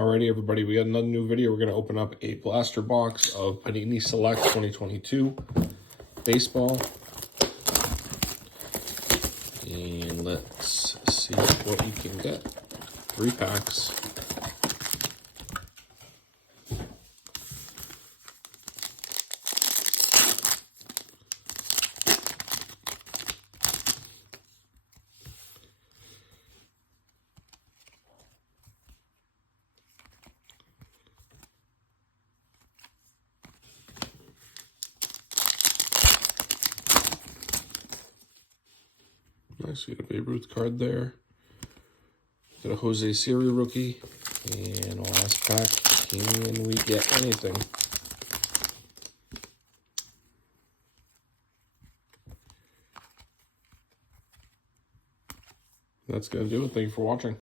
Alrighty, everybody, we got another new video. We're going to open up a blaster box of Panini Select 2022 baseball. And let's see what you can get. 3 packs. Nice, we got a Babe Ruth card there. Got a Jose Siri rookie. And last pack, can we get anything? That's going to do it. Thank you for watching.